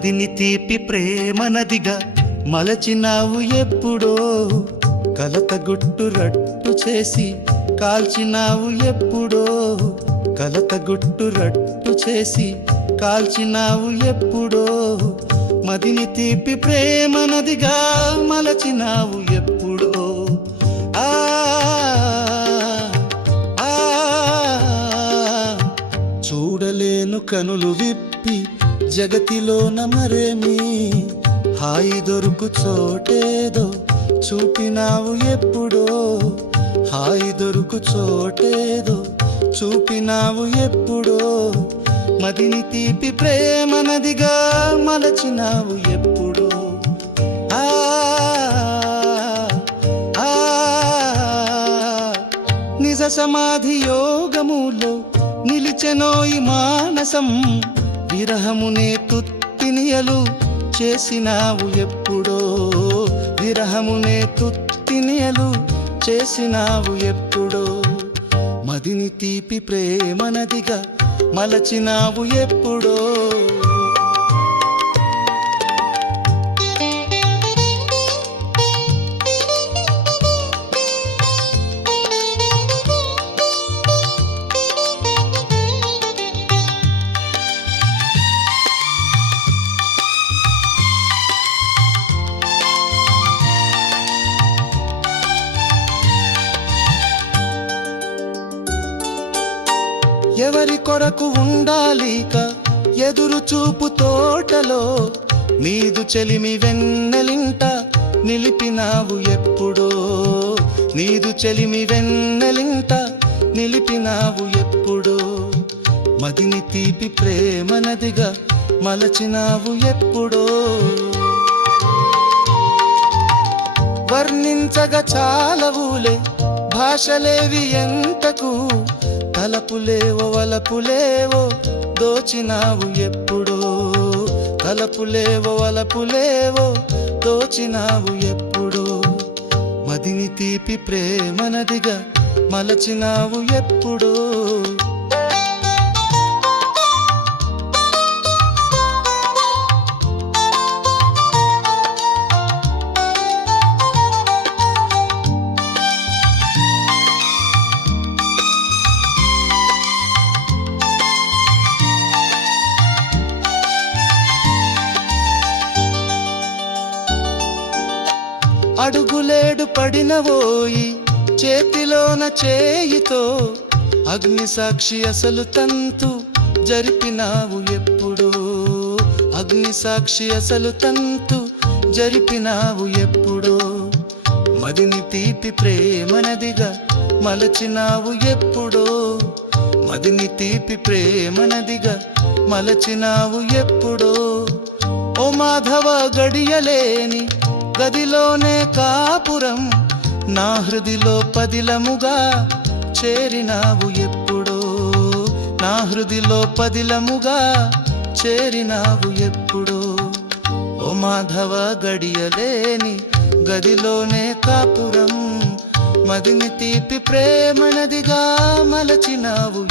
మదిని తీపి ప్రేమనదిగా మలచినావు ఎప్పుడో, కలతగుట్టు రట్టు చేసి కాల్చినావు ఎప్పుడో, కలతగుట్టు రట్టు చేసి కాల్చినావు ఎప్పుడో, మదిని తీపి ప్రేమనదిగా మలచినావు ఎప్పుడో. ఆ చూడలేను కనులు విప్పి జగతిలోన మరేమి, హాయి దొరుకు చోటేదో చూపినావు ఎప్పుడో, హాయి దొరుకు చోటేదో చూపినావు ఎప్పుడో, మదిని తీపి ప్రేమనదిగా మలచినావు ఎప్పుడో. ఆ నిజ సమాధి యోగములో నిలిచెనోయి మానసం, విరహమునే తుత్తినియలు చేసినావు ఎప్పుడో, విరహమునే తుత్తినియలు చేసినావు ఎప్పుడో, మదిని తీపి ప్రేమనదిగా మలచినావు ఎప్పుడో. ఎవరి కొరకు ఉండాలిక ఎదురు చూపు తోటలో, నీదు చెలిమి వెన్నెలింట నిలిపినావు ఎప్పుడో, నీదు చెలిమి వెన్నెలింట నిలిపినావు ఎప్పుడో, మదిని తీపి ప్రేమనదిగా మలచినావు ఎప్పుడో. వర్ణించగా చాలవులే భాషలేవి ఎంతకు, తలపులేవో వలపులేవో దోచినావు ఎప్పుడో, తలపులేవో వలపులేవో దోచినావు ఎప్పుడో, మదిని తీపి ప్రేమనదిగా మలచినావు ఎప్పుడో. అడుగులేడు పడినవోయి చేతిలోన చేయితో, అగ్ని సాక్షి అసలు తంతు జరిపినావు ఎప్పుడో, అగ్ని సాక్షి అసలు తంతు జరిపినావు ఎప్పుడో, మదిని తీపి ప్రేమనదిగా మలచినావు ఎప్పుడో, మదిని తీపి ప్రేమనదిగా మలచినావు ఎప్పుడో. ఓ మాధవ గడియలేని గదిలోనే కాపురం, నా హృదిలో పదిలముగా చేరినావు ఎప్పుడో, నా హృదిలో పదిలముగా చేరినావు ఎప్పుడో, ఓ మాధవ గడియలేని గదిలోనే కాపురం, మదిని తీపి ప్రేమనదిగా మలచినావు